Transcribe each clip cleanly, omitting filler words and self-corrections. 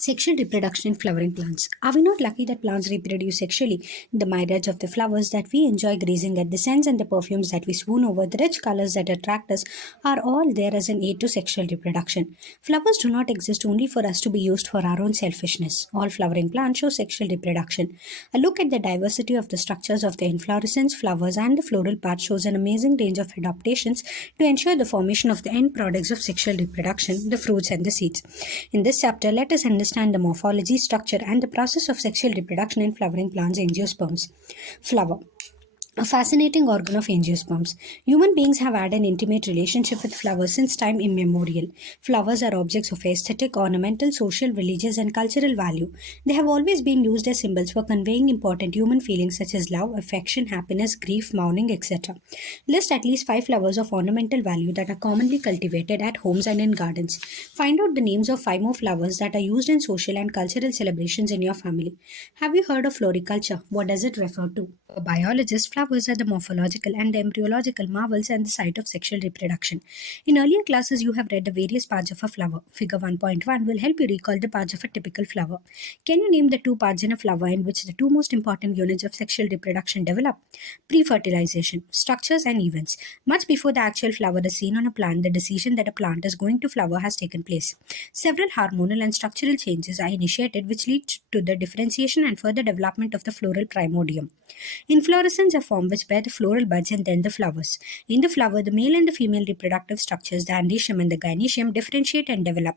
Sexual reproduction in flowering plants. Are we not lucky that plants reproduce sexually? The myriads of the flowers that we enjoy grazing at, the scents and the perfumes that we swoon over, the rich colors that attract us are all there as an aid to sexual reproduction. Flowers do not exist only for us to be used for our own selfishness. All flowering plants show sexual reproduction. A look at the diversity of the structures of the inflorescence, flowers, and the floral part shows an amazing range of adaptations to ensure the formation of the end products of sexual reproduction, the fruits and the seeds. In this chapter, let us understand the morphology, structure, and the process of sexual reproduction in flowering plants, angiosperms. Flower. A fascinating organ of angiosperms. Human beings have had an intimate relationship with flowers since time immemorial. Flowers are objects of aesthetic, ornamental, social, religious, and cultural value. They have always been used as symbols for conveying important human feelings such as love, affection, happiness, grief, mourning, etc. List at least 5 flowers of ornamental value that are commonly cultivated at homes and in gardens. Find out the names of 5 more flowers that are used in social and cultural celebrations in your family. Have you heard of floriculture? What does it refer to? For biologists, flowers are the morphological and the embryological marvels and the site of sexual reproduction. In earlier classes, you have read the various parts of a flower. Figure 1.1 will help you recall the parts of a typical flower. Can you name the 2 parts in a flower in which the 2 most important units of sexual reproduction develop? Pre-fertilization, structures and events. Much before the actual flower is seen on a plant, the decision that a plant is going to flower has taken place. Several hormonal and structural changes are initiated which lead to the differentiation and further development of the floral primordium. Inflorescences are formed which bear the floral buds and then the flowers. In the flower, the male and the female reproductive structures, the androecium and the gynoecium, differentiate and develop.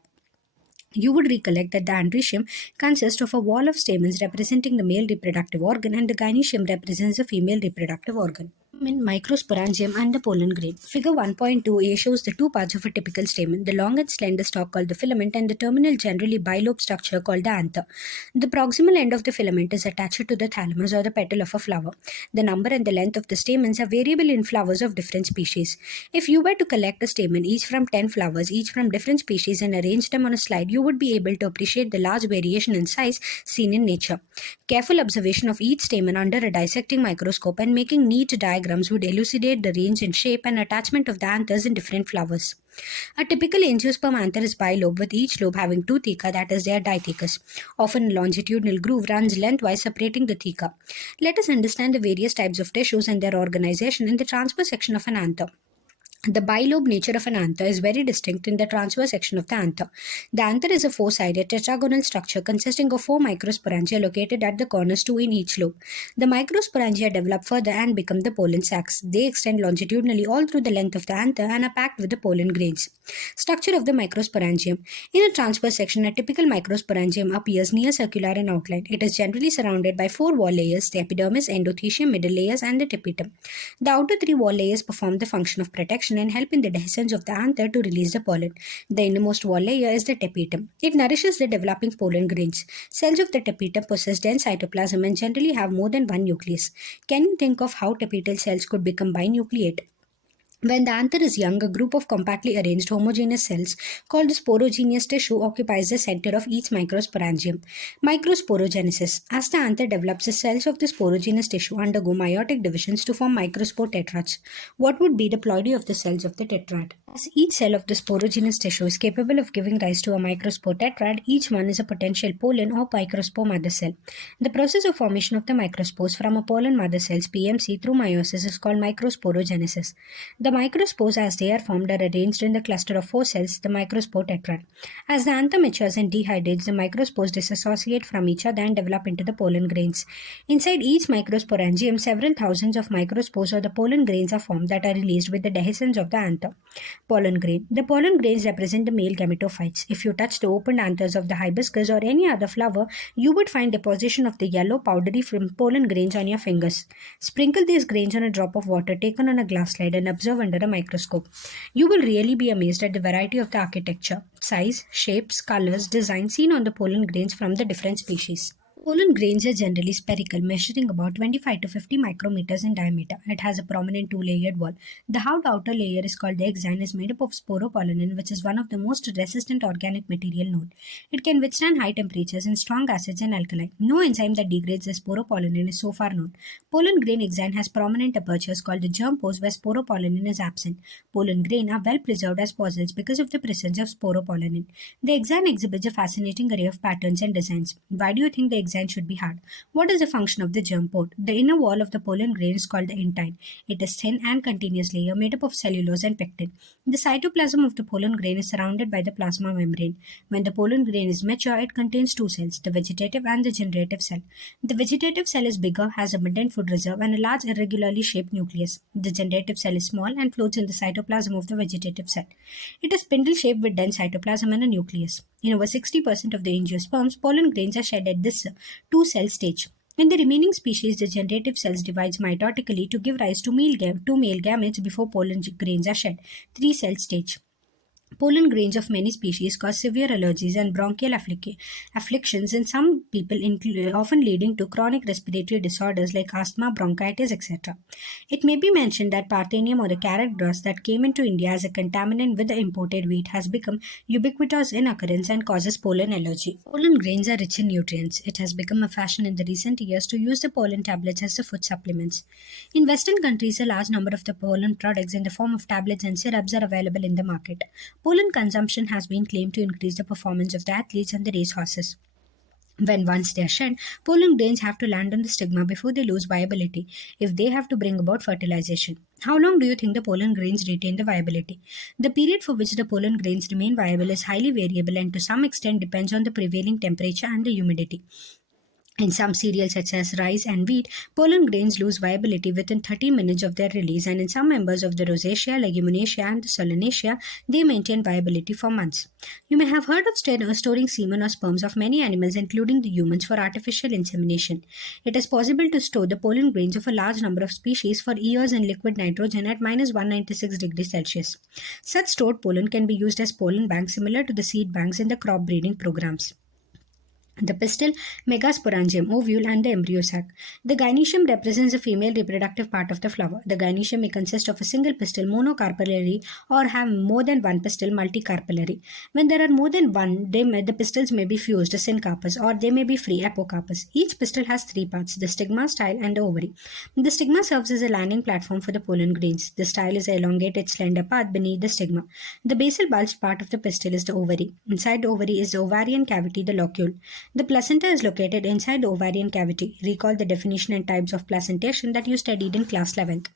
You would recollect that the androecium consists of a wall of stamens representing the male reproductive organ and the gynoecium represents the female reproductive organ. In microsporangium and the pollen grain. Figure 1.2a shows the 2 parts of a typical stamen, the long and slender stalk called the filament and the terminal generally bilobe structure called the anther. The proximal end of the filament is attached to the thalamus or the petal of a flower. The number and the length of the stamens are variable in flowers of different species. If you were to collect a stamen each from 10 flowers, each from different species and arrange them on a slide, you would be able to appreciate the large variation in size seen in nature. Careful observation of each stamen under a dissecting microscope and making neat diagrams would elucidate the range in shape and attachment of the anthers in different flowers. A typical angiosperm anther is bilobe with each lobe having 2 theca, that is, they are dithecous. Often a longitudinal groove runs lengthwise separating the theca. Let us understand the various types of tissues and their organization in the transverse section of an anther. The bilobe nature of an anther is very distinct in the transverse section of the anther. The anther is a 4-sided tetragonal structure consisting of 4 microsporangia located at the corners, 2 in each lobe. The microsporangia develop further and become the pollen sacs. They extend longitudinally all through the length of the anther and are packed with the pollen grains. Structure of the microsporangium. In a transverse section, a typical microsporangium appears near circular in outline. It is generally surrounded by 4 wall layers, the epidermis, endothecium, middle layers, and the tapetum. The outer 3 wall layers perform the function of protection and help in the dehiscence of the anther to release the pollen. The innermost wall layer is the tapetum. It nourishes the developing pollen grains. Cells of the tapetum possess dense cytoplasm and generally have more than one nucleus. Can you think of how tapetal cells could become binucleate? When the anther is young, a group of compactly arranged homogeneous cells called the sporogenous tissue occupies the center of each microsporangium. Microsporogenesis. As the anther develops, the cells of the sporogenous tissue undergo meiotic divisions to form microspore tetrads. What would be the ploidy of the cells of the tetrad? As each cell of the sporogenous tissue is capable of giving rise to a microspore tetrad, each one is a potential pollen or microspore mother cell. The process of formation of the microspores from a pollen mother cells PMC through meiosis is called microsporogenesis. The microspores as they are formed are arranged in the cluster of 4 cells, the microspore tetrad. As the anther matures and dehydrates, the microspores disassociate from each other and develop into the pollen grains. Inside each microsporangium, several thousands of microspores or the pollen grains are formed that are released with the dehiscence of the anther. Pollen grain. The pollen grains represent the male gametophytes. If you touch the opened anthers of the hibiscus or any other flower, you would find deposition of the yellow powdery pollen grains on your fingers. Sprinkle these grains on a drop of water taken on a glass slide and observe under a microscope. You will really be amazed at the variety of the architecture, size, shapes, colors, designs seen on the pollen grains from the different species. Pollen grains are generally spherical, measuring about 25 to 50 micrometers in diameter. It has a prominent two-layered wall. The hard outer layer is called the exine and is made up of sporopollenin, which is one of the most resistant organic material known. It can withstand high temperatures and strong acids and alkali. No enzyme that degrades the sporopollenin is so far known. Pollen grain exine has prominent apertures called the germ pores where sporopollenin is absent. Pollen grain are well preserved as fossils because of the presence of sporopollenin. The exine exhibits a fascinating array of patterns and designs. Why do you think the exine should be hard? What is the function of the germ pore? The inner wall of the pollen grain is called the intine. It is thin and continuous layer made up of cellulose and pectin. The cytoplasm of the pollen grain is surrounded by the plasma membrane. When the pollen grain is mature, it contains two cells, the vegetative and the generative cell. The vegetative cell is bigger, has abundant food reserve, and a large irregularly shaped nucleus. The generative cell is small and floats in the cytoplasm of the vegetative cell. It is spindle shaped with dense cytoplasm and a nucleus. In over 60% of the angiosperms, pollen grains are shed at this two cell stage. In the remaining species, the generative cells divides mitotically to give rise to two male gametes before pollen grains are shed. Three cell stage. Pollen grains of many species cause severe allergies and bronchial afflictions in some people, often leading to chronic respiratory disorders like asthma, bronchitis, etc. It may be mentioned that Parthenium or the carrot grass that came into India as a contaminant with the imported wheat has become ubiquitous in occurrence and causes pollen allergy. Pollen grains are rich in nutrients. It has become a fashion in the recent years to use the pollen tablets as the food supplements. In Western countries, a large number of the pollen products in the form of tablets and syrups are available in the market. Pollen consumption has been claimed to increase the performance of the athletes and the racehorses. When once they are shed, pollen grains have to land on the stigma before they lose viability if they have to bring about fertilization. How long do you think the pollen grains retain the viability? The period for which the pollen grains remain viable is highly variable and to some extent depends on the prevailing temperature and the humidity. In some cereals such as rice and wheat, pollen grains lose viability within 30 minutes of their release, and in some members of the Rosacea, Leguminaceae, and the Solanaceae, they maintain viability for months. You may have heard of storing semen or sperms of many animals, including the humans, for artificial insemination. It is possible to store the pollen grains of a large number of species for years in liquid nitrogen at minus 196 degrees Celsius. Such stored pollen can be used as pollen banks similar to the seed banks in the crop breeding programs. The pistil, megasporangium, ovule, and the embryo sac. The gynoecium represents the female reproductive part of the flower. The gynoecium may consist of a single pistil, monocarpellary, or have more than one pistil, multicarpellary. When there are more than one, the pistils may be fused, syncarpous, or they may be free, apocarpous. Each pistil has three parts, the stigma, style, and the ovary. The stigma serves as a landing platform for the pollen grains. The style is an elongated, slender part beneath the stigma. The basal bulged part of the pistil is the ovary. Inside the ovary is the ovarian cavity, the locule. The placenta is located inside the ovarian cavity. Recall the definition and types of placentation that you studied in class 11th.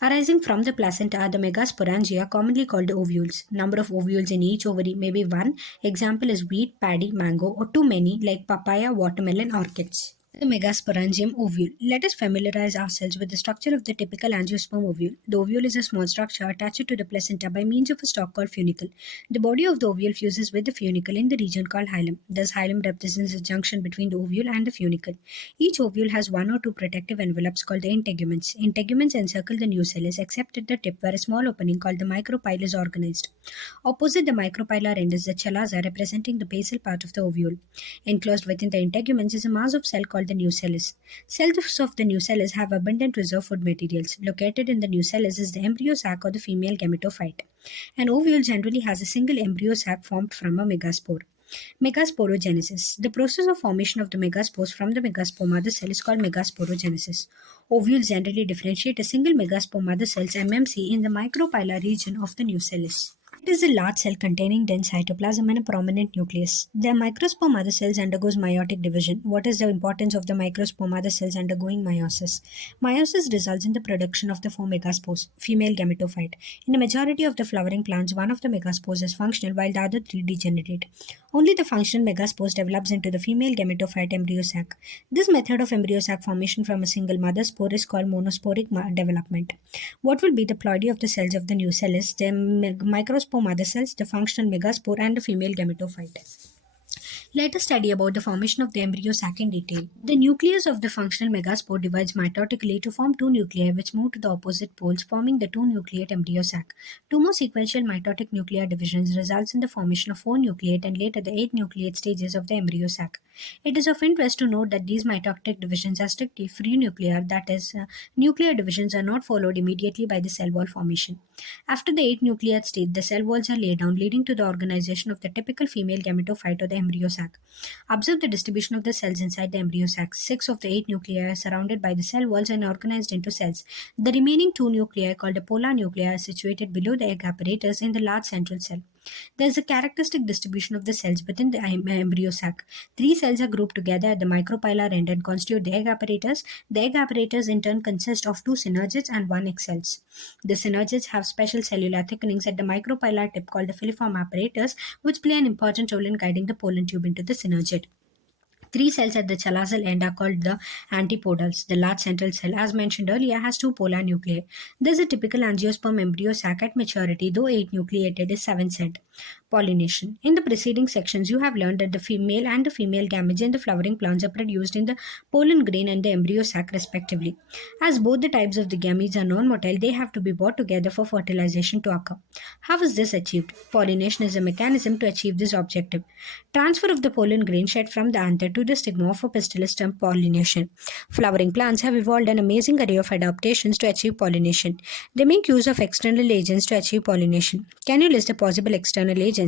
Arising from the placenta are the megasporangia, commonly called the ovules. Number of ovules in each ovary may be one. Example is wheat, paddy, mango, or too many like papaya, watermelon, orchids. The megasporangium ovule. Let us familiarize ourselves with the structure of the typical angiosperm ovule. The ovule is a small structure attached to the placenta by means of a stalk called funicle. The body of the ovule fuses with the funicle in the region called hilum. Thus, hilum represents the junction between the ovule and the funicle. Each ovule has one or two protective envelopes called the integuments. Integuments encircle the nucellus except at the tip where a small opening called the micropyle is organized. Opposite the micropylar end is the chalaza representing the basal part of the ovule. Enclosed within the integuments is a mass of cell called the nucellus. Cells of the nucellus have abundant reserve food materials. Located in the nucellus is the embryo sac or the female gametophyte. An ovule generally has a single embryo sac formed from a megaspore. Megasporogenesis. The process of formation of the megaspores from the megaspore mother cell is called megasporogenesis. Ovules generally differentiate a single megaspore mother cells MMC in the micropylar region of the nucellus. It is a large cell containing dense cytoplasm and a prominent nucleus. The microspore mother cells undergoes meiotic division. What is the importance of the microspore mother cells undergoing meiosis? Meiosis results in the production of the four megaspores, female gametophyte. In a majority of the flowering plants, one of the megaspores is functional while the other three degenerate. Only the functional megaspores develops into the female gametophyte embryo sac. This method of embryo sac formation from a single mother spore is called monosporic development. What will be the ploidy of the cells of the nucellus, the microspore mother cells, the functional megaspore, and the female gametophyte? Let us study about the formation of the embryo sac in detail. The nucleus of the functional megaspore divides mitotically to form two nuclei which move to the opposite poles, forming the two-nucleate embryo sac. Two more sequential mitotic nuclear divisions results in the formation of four nucleate and later the eight nucleate stages of the embryo sac. It is of interest to note that these mitotic divisions are strictly free nuclear, that is, nuclear divisions are not followed immediately by the cell wall formation. After the eight nuclear stage, the cell walls are laid down, leading to the organization of the typical female gametophyte or the embryo sac. Observe the distribution of the cells inside the embryo sac. Six of the eight nuclei are surrounded by the cell walls and organized into cells. The remaining two nuclei, called the polar nuclei, are situated below the egg apparatus in the large central cell. There is a characteristic distribution of the cells within the embryo sac. Three cells are grouped together at the micropylar end and constitute the egg apparatus. The egg apparatus in turn consists of two synergids and one egg cells. The synergids have special cellular thickenings at the micropylar tip called the filiform apparatus, which play an important role in guiding the pollen tube into the synergid. Three cells at the chalazal end are called the antipodals. The large central cell, as mentioned earlier, has two polar nuclei. There is a typical angiosperm embryo sac at maturity, though 8 nucleated is 7-celled. Pollination. In the preceding sections, you have learned that the female and the female gametes in the flowering plants are produced in the pollen grain and the embryo sac respectively. As both the types of the gametes are non-motile, they have to be brought together for fertilization to occur. How is this achieved? Pollination is a mechanism to achieve this objective. Transfer of the pollen grain shed from the anther to the stigma of a pistil is termed pollination. Flowering plants have evolved an amazing array of adaptations to achieve pollination. They make use of external agents to achieve pollination. Can you list the possible external agents?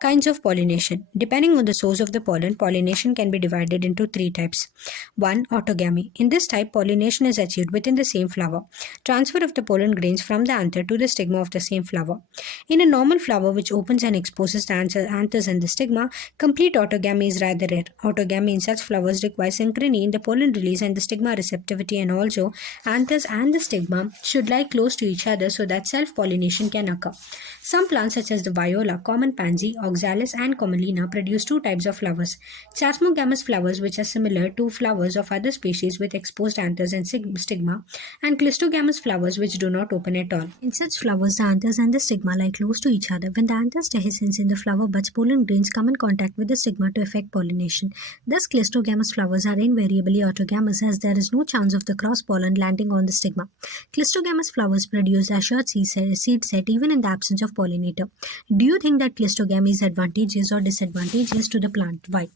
Kinds of pollination. Depending on the source of the pollen, pollination can be divided into three types. 1. Autogamy. In this type, pollination is achieved within the same flower. Transfer of the pollen grains from the anther to the stigma of the same flower. In a normal flower which opens and exposes the anthers and the stigma, complete autogamy is rather rare. Autogamy in such flowers requires synchrony in the pollen release and the stigma receptivity, and also anthers and the stigma should lie close to each other so that self-pollination can occur. Some plants such as the viola, common pansy, oxalis and commelina produce two types of flowers. Chasmogamous flowers, which are similar to flowers of other species with exposed anthers and stigma, and clistogamous flowers which do not open at all. In such flowers, the anthers and the stigma lie close to each other. When the anthers dehiscence in the flower buds, pollen grains come in contact with the stigma to effect pollination. Thus, clistogamous flowers are invariably autogamous as there is no chance of the cross pollen landing on the stigma. Clistogamous flowers produce assured seed set even in the absence of pollinator. Do you think that clistogamy is advantageous or disadvantageous to the plant? Why?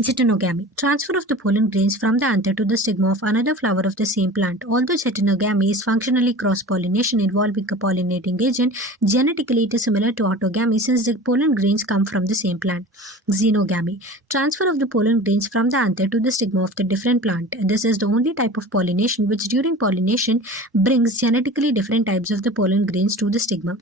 Geitonogamy. Transfer of the pollen grains from the anther to the stigma of another flower of the same plant. Although geitonogamy is functionally cross-pollination involving a pollinating agent, genetically it is similar to autogamy since the pollen grains come from the same plant. Xenogamy. Transfer of the pollen grains from the anther to the stigma of the different plant. This is the only type of pollination which during pollination brings genetically different types of the pollen grains to the stigma.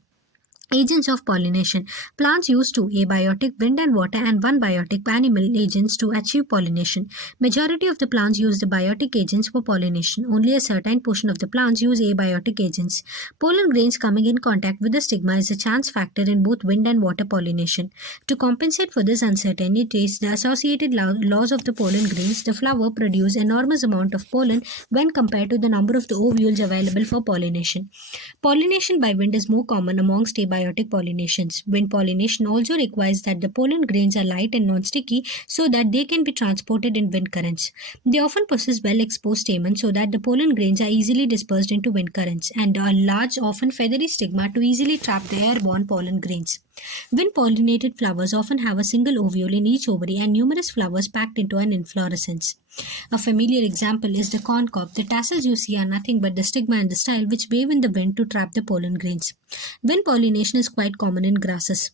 Agents of pollination. Plants use two abiotic wind and water and one biotic animal agents to achieve pollination. Majority of the plants use the biotic agents for pollination. Only a certain portion of the plants use abiotic agents. Pollen grains coming in contact with the stigma is a chance factor in both wind and water pollination. To compensate for this uncertainty, the associated laws of the pollen grains, the flower produce enormous amount of pollen when compared to the number of the ovules available for pollination. Pollination by wind is more common amongst abiotic pollinations. Wind pollination also requires that the pollen grains are light and non-sticky so that they can be transported in wind currents. They often possess well-exposed stamens so that the pollen grains are easily dispersed into wind currents, and a large, often feathery stigma to easily trap the airborne pollen grains. Wind-pollinated flowers often have a single ovule in each ovary and numerous flowers packed into an inflorescence. A familiar example is the corn cob. The tassels you see are nothing but the stigma and the style which wave in the wind to trap the pollen grains. Wind pollination is quite common in grasses.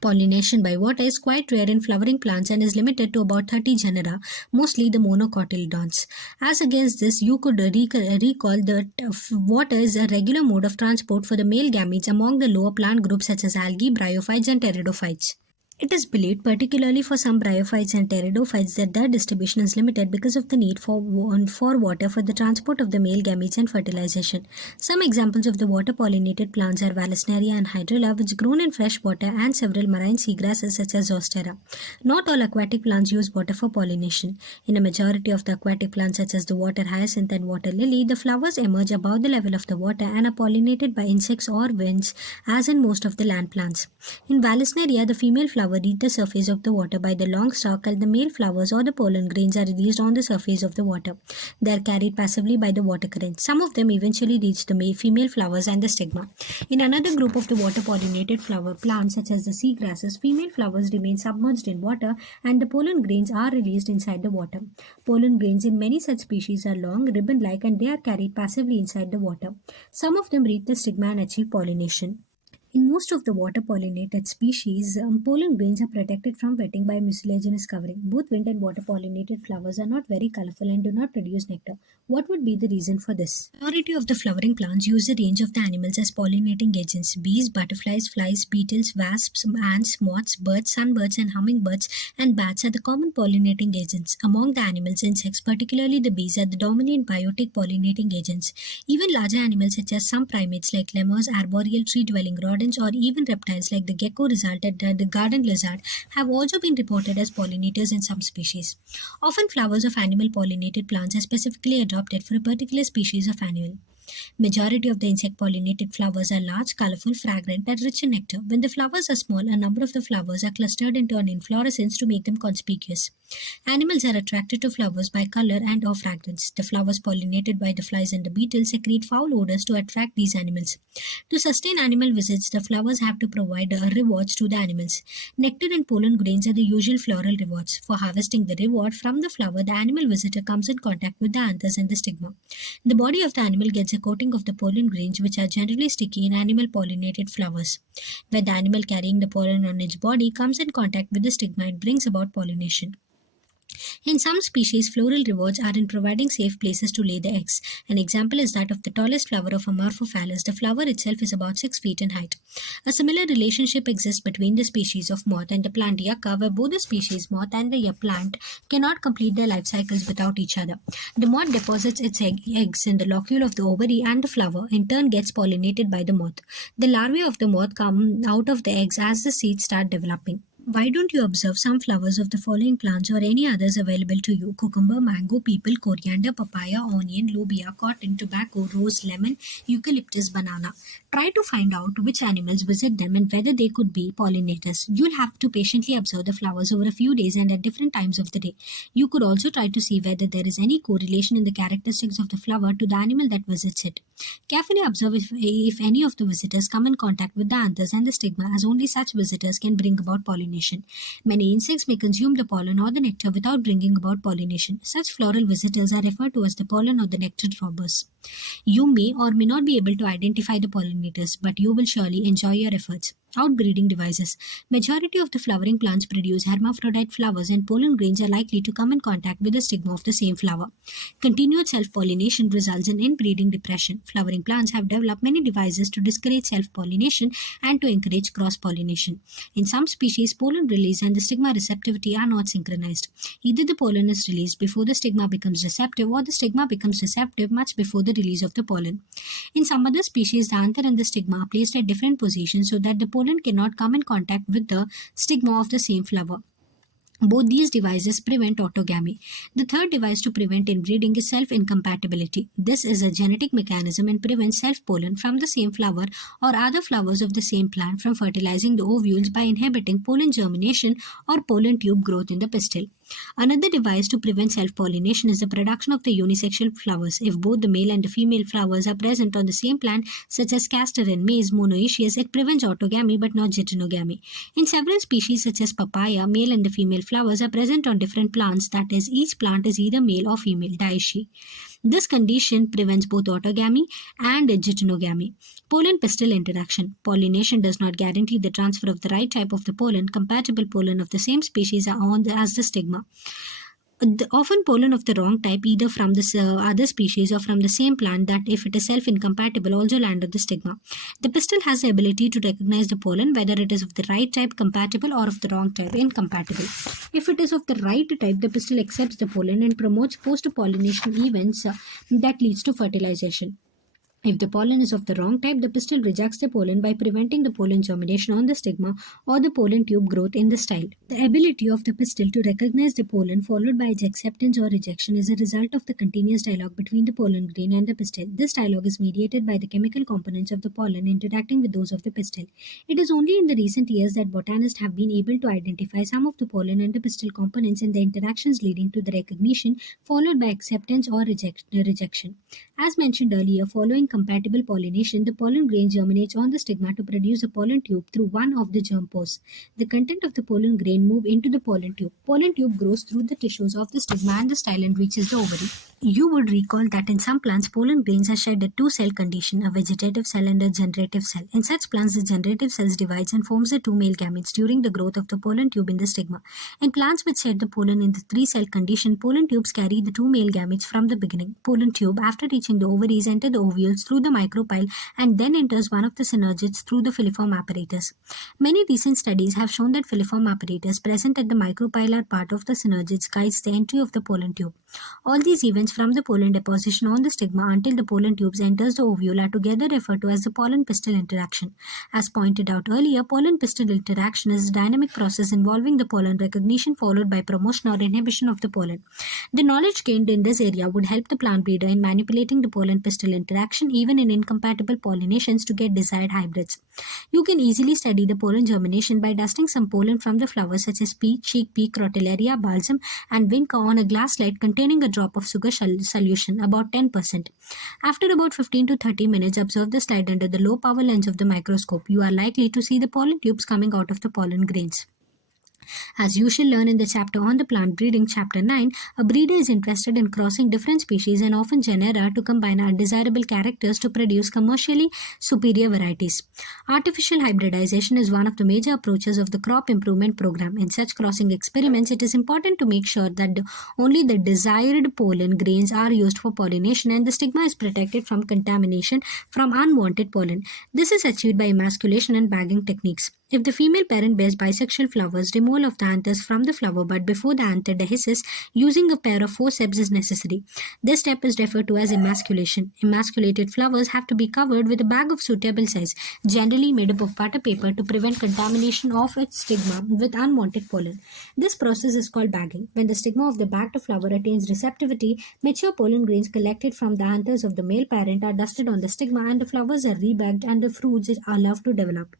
Pollination by water is quite rare in flowering plants and is limited to about 30 genera, mostly the monocotyledons. As against this, you could recall that water is a regular mode of transport for the male gametes among the lower plant groups such as algae, bryophytes and pteridophytes. It is believed, particularly for some bryophytes and pteridophytes, that their distribution is limited because of the need for water for the transport of the male gametes and fertilization. Some examples of the water-pollinated plants are Vallisneria and Hydrilla, which grown in fresh water, and several marine seagrasses such as Zostera. Not all aquatic plants use water for pollination. In a majority of the aquatic plants such as the water hyacinth and water lily, the flowers emerge above the level of the water and are pollinated by insects or winds, as in most of the land plants. In Vallisneria, the female flower flower reach the surface of the water by the long stalk, and the male flowers or the pollen grains are released on the surface of the water. They are carried passively by the water current. Some of them eventually reach the female flowers and the stigma. In another group of the water-pollinated flower plants, such as the sea grasses, female flowers remain submerged in water and the pollen grains are released inside the water. Pollen grains in many such species are long, ribbon-like, and they are carried passively inside the water. Some of them reach the stigma and achieve pollination. In most of the water pollinated species, pollen grains are protected from wetting by mucilaginous covering. Both wind and water pollinated flowers are not very colorful and do not produce nectar. What would be the reason for this? Majority of the flowering plants use a range of the animals as pollinating agents: bees, butterflies, flies, beetles, wasps, ants, moths, birds, sunbirds, and hummingbirds, and bats are the common pollinating agents. Among the animals, insects, particularly the bees, are the dominant biotic pollinating agents. Even larger animals such as some primates like lemurs, arboreal tree-dwelling rodents, or even reptiles like the gecko resulted the garden lizard have also been reported as pollinators in some species. Often flowers of animal pollinated plants are specifically adopted for a particular species of animal. Majority of the insect pollinated flowers are large, colorful, fragrant, and rich in nectar. When the flowers are small, a number of the flowers are clustered into an inflorescence to make them conspicuous. Animals are attracted to flowers by color and or fragrance. The flowers pollinated by the flies and the beetles secrete foul odors to attract these animals. To sustain animal visits, the flowers have to provide rewards to the animals. Nectar and pollen grains are the usual floral rewards. For harvesting the reward from the flower, the animal visitor comes in contact with the anthers and the stigma. The body of the animal gets a coating of the pollen grains, which are generally sticky in animal pollinated flowers. When the animal carrying the pollen on its body comes in contact with the stigma, it brings about pollination. In some species, floral rewards are in providing safe places to lay the eggs. An example is that of the tallest flower of Amorphophallus. The flower itself is about 6 feet in height. A similar relationship exists between the species of moth and the plant yucca, where both the species moth and the plant cannot complete their life cycles without each other. The moth deposits its eggs in the locule of the ovary, and the flower in turn gets pollinated by the moth. The larvae of the moth come out of the eggs as the seeds start developing. Why don't you observe some flowers of the following plants or any others available to you: cucumber, mango, people, coriander, papaya, onion, lobia, cotton, tobacco, rose, lemon, eucalyptus, banana. Try to find out which animals visit them and whether they could be pollinators. You'll have to patiently observe the flowers over a few days and at different times of the day. You could also try to see whether there is any correlation in the characteristics of the flower to the animal that visits it. Carefully observe if any of the visitors come in contact with the anthers and the stigma, as only such visitors can bring about pollination. Many insects may consume the pollen or the nectar without bringing about pollination. Such floral visitors are referred to as the pollen or the nectar robbers. You may or may not be able to identify the pollinators, but you will surely enjoy your efforts. Outbreeding devices. Majority of the flowering plants produce hermaphrodite flowers, and pollen grains are likely to come in contact with the stigma of the same flower. Continued self-pollination results in inbreeding depression. Flowering plants have developed many devices to discourage self-pollination and to encourage cross-pollination. In some species, pollen release and the stigma receptivity are not synchronized. Either the pollen is released before the stigma becomes receptive, or the stigma becomes receptive much before the release of the pollen. In some other species, the anther and the stigma are placed at different positions so that the pollen cannot come in contact with the stigma of the same flower. Both these devices prevent autogamy. The third device to prevent inbreeding is self-incompatibility. This is a genetic mechanism and prevents self-pollen from the same flower or other flowers of the same plant from fertilizing the ovules by inhibiting pollen germination or pollen tube growth in the pistil. Another device to prevent self-pollination is the production of the unisexual flowers. If both the male and the female flowers are present on the same plant, such as castor and maize monoecious, it prevents autogamy but not geitonogamy. In several species such as papaya, male and the female flowers are present on different plants, that is, each plant is either male or female, dioecious. This condition prevents both autogamy and geitonogamy. Pollen-pistil interaction. Pollination does not guarantee the transfer of the right type of the pollen. Compatible pollen of the same species are on as the stigma. Often pollen of the wrong type, either from the other species or from the same plant, that if it is self-incompatible, also land on the stigma. The pistil has the ability to recognize the pollen, whether it is of the right type, compatible, or of the wrong type, incompatible. If it is of the right type, the pistil accepts the pollen and promotes post-pollination events that leads to fertilization. If the pollen is of the wrong type, the pistil rejects the pollen by preventing the pollen germination on the stigma or the pollen tube growth in the style. The ability of the pistil to recognize the pollen followed by its acceptance or rejection is a result of the continuous dialogue between the pollen grain and the pistil. This dialogue is mediated by the chemical components of the pollen interacting with those of the pistil. It is only in the recent years that botanists have been able to identify some of the pollen and the pistil components and the interactions leading to the recognition followed by acceptance or rejection. As mentioned earlier, following compatible pollination, the pollen grain germinates on the stigma to produce a pollen tube through one of the germ pores. The content of the pollen grain move into the pollen tube. Pollen tube grows through the tissues of the stigma and the style and reaches the ovary. You would recall that in some plants, pollen grains are shed at two-cell condition, a vegetative cell and a generative cell. In such plants, the generative cells divides and forms the two male gametes during the growth of the pollen tube in the stigma. In plants which shed the pollen in the three-cell condition, pollen tubes carry the two male gametes from the beginning. Pollen tube, after reaching the ovaries, enter the ovules through the micropyle and then enters one of the synergids through the filiform apparatus. Many recent studies have shown that filiform apparatus present at the micropylar part of the synergids guides the entry of the pollen tube. All these events from the pollen deposition on the stigma until the pollen tubes enters the ovule are together referred to as the pollen-pistil interaction. As pointed out earlier, pollen-pistil interaction is a dynamic process involving the pollen recognition followed by promotion or inhibition of the pollen. The knowledge gained in this area would help the plant breeder in manipulating the pollen-pistil interaction even in incompatible pollinations to get desired hybrids. You can easily study the pollen germination by dusting some pollen from the flowers such as peach, cheek pea, crotalaria, balsam, and vinca on a glass slide containing a drop of sugar solution, about 10%. After about 15 to 30 minutes, observe the slide under the low power lens of the microscope. You are likely to see the pollen tubes coming out of the pollen grains. As you shall learn in the chapter on the plant breeding, chapter 9, a breeder is interested in crossing different species and often genera to combine undesirable characters to produce commercially superior varieties. Artificial hybridization is one of the major approaches of the crop improvement program. In such crossing experiments, it is important to make sure that only the desired pollen grains are used for pollination and the stigma is protected from contamination from unwanted pollen. This is achieved by emasculation and bagging techniques. If the female parent bears bisexual flowers, removal of the anthers from the flower bud before the anther dehisces using a pair of forceps is necessary. This step is referred to as emasculation. Emasculated flowers have to be covered with a bag of suitable size, generally made up of butter paper, to prevent contamination of its stigma with unwanted pollen. This process is called bagging. When the stigma of the bagged flower attains receptivity, mature pollen grains collected from the anthers of the male parent are dusted on the stigma and the flowers are rebagged and the fruits are allowed to develop.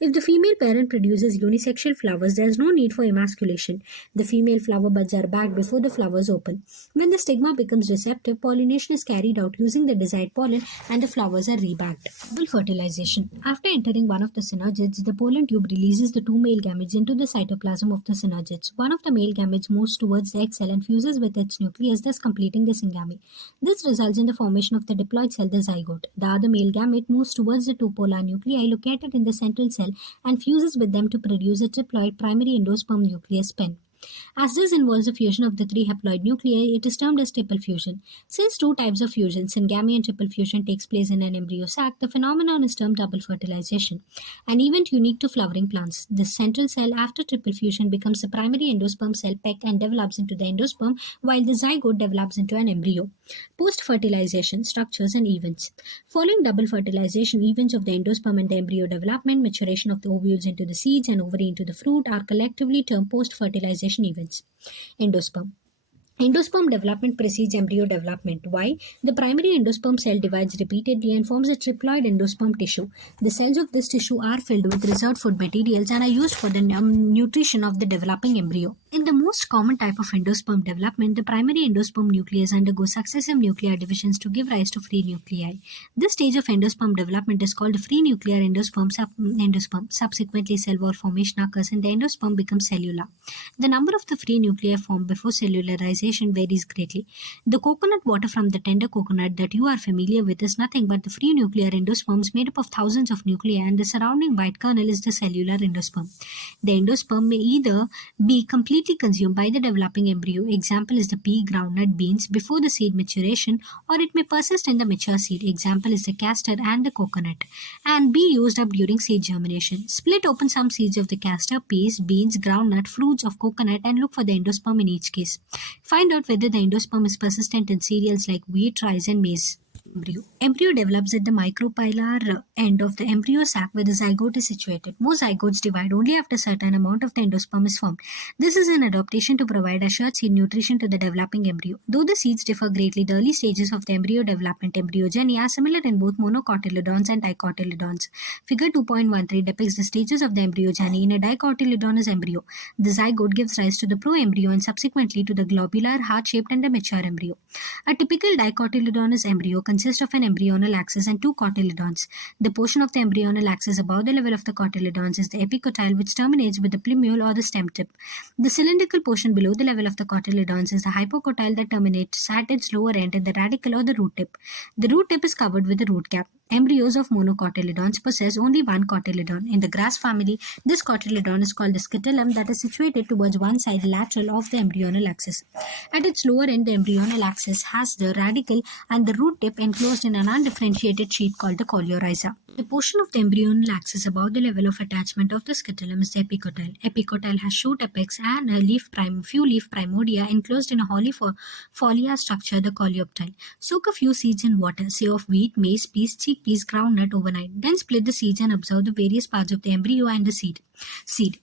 If the female parent produces unisexual flowers, there is no need for emasculation. The female flower buds are bagged before the flowers open. When the stigma becomes receptive, pollination is carried out using the desired pollen and the flowers are rebagged. Double fertilization. After entering one of the synergids, the pollen tube releases the two male gametes into the cytoplasm of the synergids. One of the male gametes moves towards the egg cell and fuses with its nucleus, thus completing the syngamy. This results in the formation of the diploid cell, the zygote. The other male gamete moves towards the two polar nuclei located in the central cell and fuses with them to produce a triploid primary endosperm nucleus spin. As this involves the fusion of the three haploid nuclei, it is termed as triple fusion. Since two types of fusion, syngamy and triple fusion, takes place in an embryo sac, the phenomenon is termed double fertilization, an event unique to flowering plants. The central cell after triple fusion becomes a primary endosperm cell peck and develops into the endosperm, while the zygote develops into an embryo. Post-fertilization structures and events. Following double fertilization, events of the endosperm and the embryo development, maturation of the ovules into the seeds and ovary into the fruit, are collectively termed post-fertilization events. Endosperm. Endosperm development precedes embryo development. Why? The primary endosperm cell divides repeatedly and forms a triploid endosperm tissue. The cells of this tissue are filled with reserved food materials and are used for the nutrition of the developing embryo. In the most common type of endosperm development, the primary endosperm nucleus undergoes successive nuclear divisions to give rise to free nuclei. This stage of endosperm development is called free nuclear endosperm. Subsequently, cell wall formation occurs and the endosperm becomes cellular. The number of the free nuclei formed before cellularization varies greatly. The coconut water from the tender coconut that you are familiar with is nothing but the free nuclear endosperms made up of thousands of nuclei, and the surrounding white kernel is the cellular endosperm. The endosperm may either be completely consumed by the developing embryo, example is the pea, groundnut, beans, before the seed maturation, or it may persist in the mature seed, example is the castor and the coconut, and be used up during seed germination. Split open some seeds of the castor, peas, beans, groundnut, fruits of coconut, and look for the endosperm in each case. Find out whether the endosperm is persistent in cereals like wheat, rice, and maize. Embryo. Embryo develops at the micropylar end of the embryo sac where the zygote is situated. Most zygotes divide only after a certain amount of the endosperm is formed. This is an adaptation to provide assured seed nutrition to the developing embryo. Though the seeds differ greatly, the early stages of the embryo development, embryogeny, are similar in both monocotyledons and dicotyledons. Figure 2.13 depicts the stages of the embryogeny. In a dicotyledonous embryo, the zygote gives rise to the proembryo and subsequently to the globular, heart-shaped and a mature embryo. A typical dicotyledonous embryo consists of an embryonal axis and two cotyledons. The portion of the embryonal axis above the level of the cotyledons is the epicotyle, which terminates with the plumule or the stem tip. The cylindrical portion below the level of the cotyledons is the hypocotyle that terminates at its lower end in the radicle or the root tip. The root tip is covered with the root cap. Embryos of monocotyledons possess only one cotyledon. In the grass family, this cotyledon is called the scutellum that is situated towards one side lateral of the embryonal axis. At its lower end, the embryonal axis has the radicle and the root tip enclosed in an undifferentiated sheet called the coleorhiza. The portion of the embryonal axis above the level of attachment of the scutellum is the epicotyle. Epicotyle has shoot apex and a few leaf primodia enclosed in a foliar structure, the coleoptile. Soak a few seeds in water, say of wheat, maize, peas, chickpeas, groundnut overnight. Then split the seeds and observe the various parts of the embryo and the seed.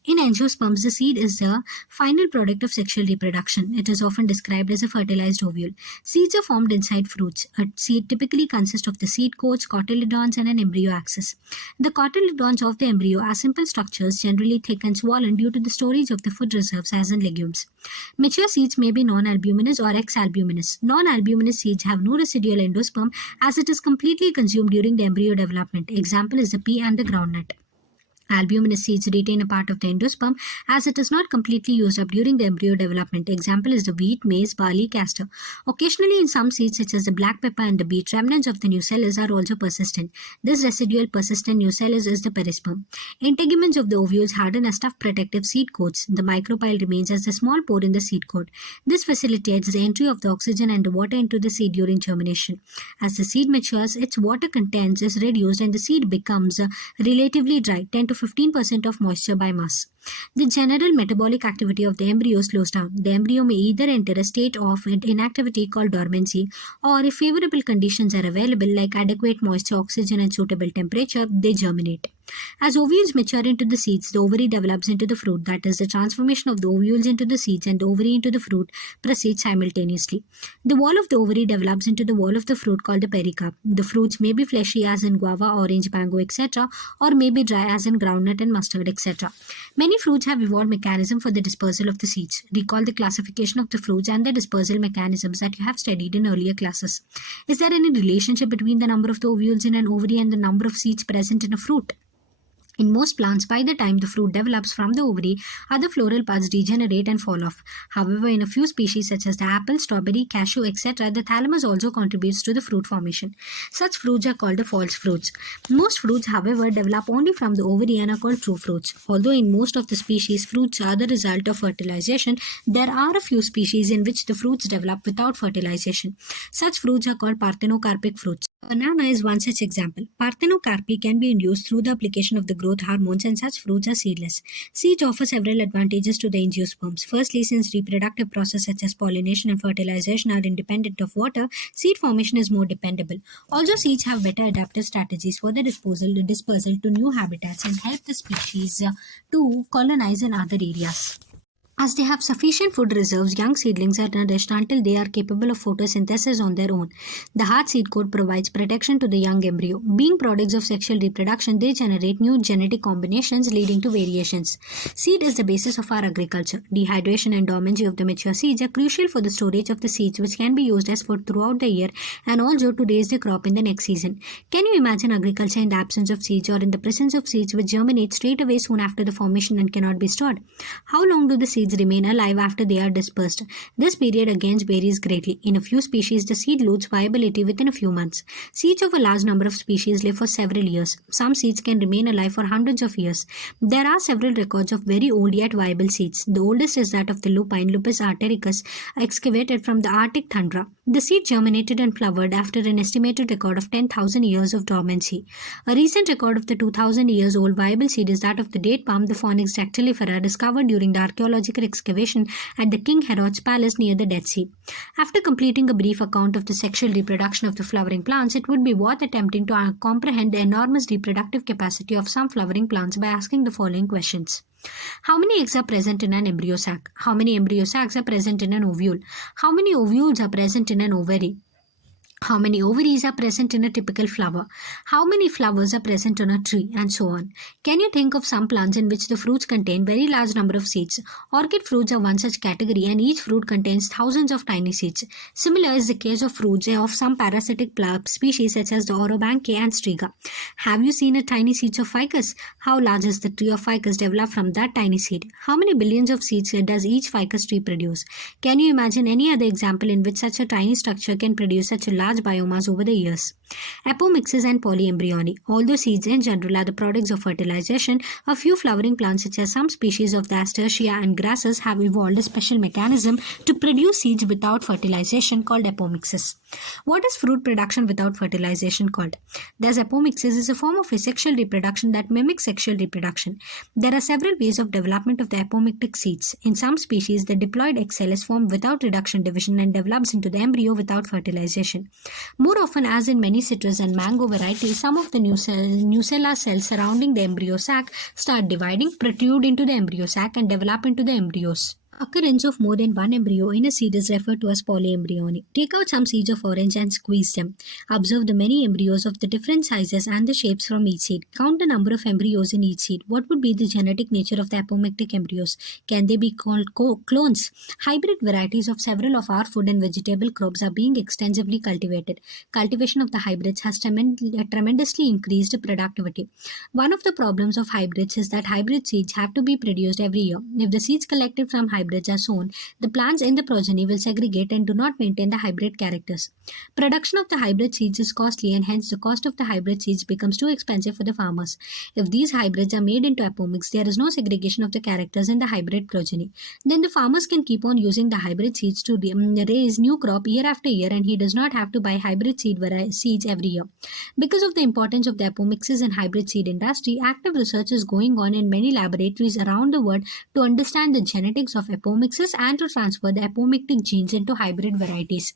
In angiosperms, the seed is the final product of sexual reproduction. It is often described as a fertilized ovule. Seeds are formed inside fruits. A seed typically consists of the seed coats, cotyledons, and an embryo axis. The cotyledons of the embryo are simple structures, generally thick and swollen due to the storage of the food reserves as in legumes. Mature seeds may be non-albuminous or ex-albuminous. Non-albuminous seeds have no residual endosperm as it is completely consumed during the embryo development. Example is the pea and the groundnut. Albuminous seeds retain a part of the endosperm as it is not completely used up during the embryo development. Example is the wheat, maize, barley, castor. Occasionally in some seeds such as the black pepper and the beet, remnants of the nucellus are also persistent. This residual persistent nucellus is the perisperm. Integuments of the ovules harden as tough protective seed coats. The micropyle remains as a small pore in the seed coat. This facilitates the entry of the oxygen and the water into the seed during germination. As the seed matures, its water content is reduced and the seed becomes relatively dry, 10 to 15% of moisture by mass. The general metabolic activity of the embryo slows down. The embryo may either enter a state of inactivity called dormancy, or if favorable conditions are available like adequate moisture, oxygen and suitable temperature, they germinate. As ovules mature into the seeds, the ovary develops into the fruit. That is, the transformation of the ovules into the seeds and the ovary into the fruit proceeds simultaneously. The wall of the ovary develops into the wall of the fruit called the pericarp. The fruits may be fleshy as in guava, orange, mango, etc., or may be dry as in groundnut and mustard, etc. Many fruits have evolved mechanism for the dispersal of the seeds. Recall the classification of the fruits and the dispersal mechanisms that you have studied in earlier classes. Is there any relationship between the number of the ovules in an ovary and the number of seeds present in a fruit? In most plants, by the time the fruit develops from the ovary, other floral parts degenerate and fall off. However, in a few species such as the apple, strawberry, cashew, etc., the thalamus also contributes to the fruit formation. Such fruits are called the false fruits. Most fruits, however, develop only from the ovary and are called true fruits. Although in most of the species, fruits are the result of fertilization, there are a few species in which the fruits develop without fertilization. Such fruits are called parthenocarpic fruits. Banana is one such example. Parthenocarpy can be induced through the application of the growth hormones, and such fruits are seedless. Seeds offer several advantages to the angiosperms. Firstly, since reproductive processes such as pollination and fertilization are independent of water, seed formation is more dependable. Also, seeds have better adaptive strategies for the dispersal to new habitats and help the species to colonize in other areas. As they have sufficient food reserves, young seedlings are nourished until they are capable of photosynthesis on their own. The hard seed coat provides protection to the young embryo. Being products of sexual reproduction, they generate new genetic combinations leading to variations. Seed is the basis of our agriculture. Dehydration and dormancy of the mature seeds are crucial for the storage of the seeds, which can be used as food throughout the year and also to raise the crop in the next season. Can you imagine agriculture in the absence of seeds or in the presence of seeds which germinate straight away soon after the formation and cannot be stored? How long do the seeds remain alive after they are dispersed? This period again varies greatly. In a few species, the seed loses viability within a few months. Seeds of a large number of species live for several years. Some seeds can remain alive for hundreds of years. There are several records of very old yet viable seeds. The oldest is that of the lupine, Lupus artericus, excavated from the Arctic tundra. The seed germinated and flowered after an estimated record of 10,000 years of dormancy. A recent record of the 2,000 years old viable seed is that of the date palm, the Phoenix dactylifera, discovered during the archaeological excavation at the King Herod's palace near the Dead Sea. After completing a brief account of the sexual reproduction of the flowering plants, it would be worth attempting to comprehend the enormous reproductive capacity of some flowering plants by asking the following questions. How many eggs are present in an embryo sac? How many embryo sacs are present in an ovule? How many ovules are present in an ovary? How many ovaries are present in a typical flower? How many flowers are present on a tree? And so on. Can you think of some plants in which the fruits contain very large number of seeds? Orchid fruits are one such category, and each fruit contains thousands of tiny seeds. Similar is the case of fruits of some parasitic plant species such as the Orobanche and Striga. Have you seen a tiny seeds of ficus? How large is the tree of ficus developed from that tiny seed? How many billions of seeds does each ficus tree produce? Can you imagine any other example in which such a tiny structure can produce such a large biomass over the years? Apomixis and polyembryony. Although seeds in general are the products of fertilization, a few flowering plants such as some species of the Astercia and grasses have evolved a special mechanism to produce seeds without fertilization called apomixis. What is fruit production without fertilization called? Thus, apomixis is a form of asexual reproduction that mimics sexual reproduction. There are several ways of development of the apomictic seeds. In some species, the diploid egg cell is formed without reduction division and develops into the embryo without fertilization. More often, as in many citrus and mango varieties, some of the nucella cells surrounding the embryo sac start dividing, protrude into the embryo sac, and develop into the embryos. Occurrence of more than one embryo in a seed is referred to as polyembryony. Take out some seeds of orange and squeeze them. Observe the many embryos of the different sizes and the shapes from each seed. Count the number of embryos in each seed. What would be the genetic nature of the apomictic embryos? Can they be called clones? Hybrid varieties of several of our food and vegetable crops are being extensively cultivated. Cultivation of the hybrids has tremendously increased productivity. One of the problems of hybrids is that hybrid seeds have to be produced every year. If the seeds collected from hybrids are sown, the plants in the progeny will segregate and do not maintain the hybrid characters. Production of the hybrid seeds is costly, and hence the cost of the hybrid seeds becomes too expensive for the farmers. If these hybrids are made into apomix, there is no segregation of the characters in the hybrid progeny. Then the farmers can keep on using the hybrid seeds to raise new crop year after year, and he does not have to buy hybrid seeds every year. Because of the importance of the apomixes in hybrid seed industry, active research is going on in many laboratories around the world to understand the genetics of apomixes and to transfer the apomictic genes into hybrid varieties.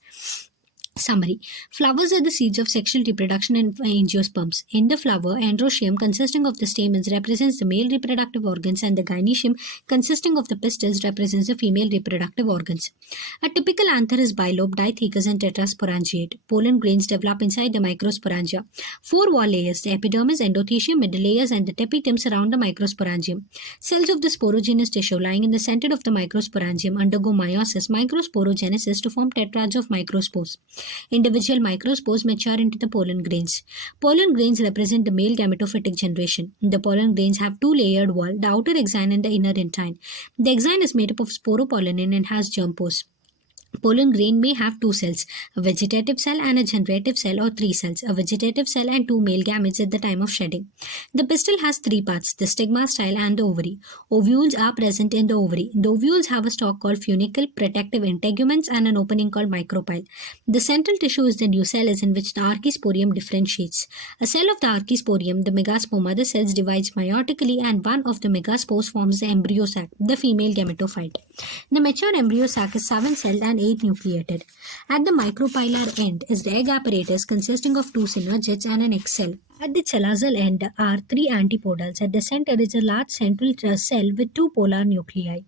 Summary. Flowers are the seeds of sexual reproduction in angiosperms. In the flower, androecium consisting of the stamens represents the male reproductive organs, and the gynoecium consisting of the pistils represents the female reproductive organs. A typical anther is bilobe, dithecous and tetrasporangiate. Pollen grains develop inside the microsporangia. Four wall layers, the epidermis, endothecium, middle layers and the tapetum surround the microsporangium. Cells of the sporogenous tissue lying in the center of the microsporangium undergo meiosis, microsporogenesis to form tetrads of microspores. Individual microspores mature into the pollen grains. Pollen grains represent the male gametophytic generation. The pollen grains have two layered wall, the outer exine and the inner intine. The exine is made up of sporopollenin and has germ pores. Pollen grain may have two cells, a vegetative cell and a generative cell, or three cells, a vegetative cell and two male gametes at the time of shedding. The pistil has three parts, the stigma, style and the ovary. Ovules are present in the ovary. The ovules have a stalk called funicle, protective integuments and an opening called micropyle. The central tissue is the nucellus in which the archisporium differentiates. A cell of the archisporium, the megaspoma, the cells divides meiotically, and one of the megaspores forms the embryo sac, the female gametophyte. The mature embryo sac is 7-celled and 8 nucleated. At the micropylar end is the egg apparatus consisting of two synergids and an egg cell. At the chalazal end are three antipodals. At the center is a large central cell with two polar nuclei.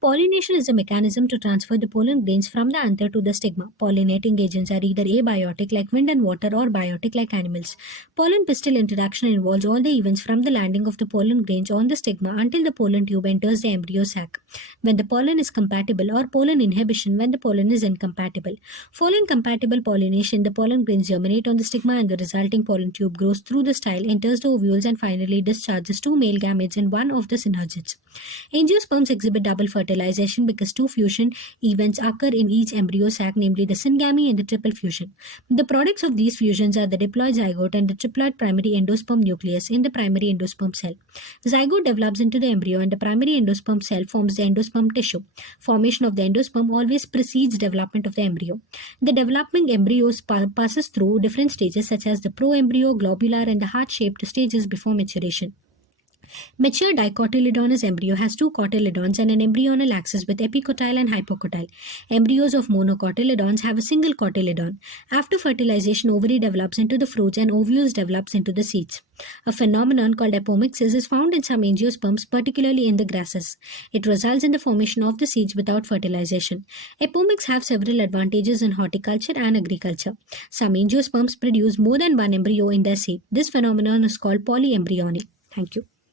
Pollination is a mechanism to transfer the pollen grains from the anther to the stigma. Pollinating agents are either abiotic like wind and water or biotic like animals. Pollen pistil interaction involves all the events from the landing of the pollen grains on the stigma until the pollen tube enters the embryo sac. When the pollen is compatible, or pollen inhibition when the pollen is incompatible. Following compatible pollination, the pollen grains germinate on the stigma and the resulting pollen tube grows through through the style, enters the ovules, and finally discharges two male gametes in one of the synergids. Angiosperms exhibit double fertilization because two fusion events occur in each embryo sac, namely the syngamy and the triple fusion. The products of these fusions are the diploid zygote and the triploid primary endosperm nucleus in the primary endosperm cell. Zygote develops into the embryo and the primary endosperm cell forms the endosperm tissue. Formation of the endosperm always precedes development of the embryo. The developing embryos passes through different stages such as the proembryo, globular, and the heart-shaped stages before maturation. Mature dicotyledonous embryo has two cotyledons and an embryonal axis with epicotyle and hypocotyle. Embryos of monocotyledons have a single cotyledon. After fertilization, ovary develops into the fruits and ovules develops into the seeds. A phenomenon called apomixis is found in some angiosperms, particularly in the grasses. It results in the formation of the seeds without fertilization. Apomix have several advantages in horticulture and agriculture. Some angiosperms produce more than one embryo in their seed. This phenomenon is called polyembryony. Thank you.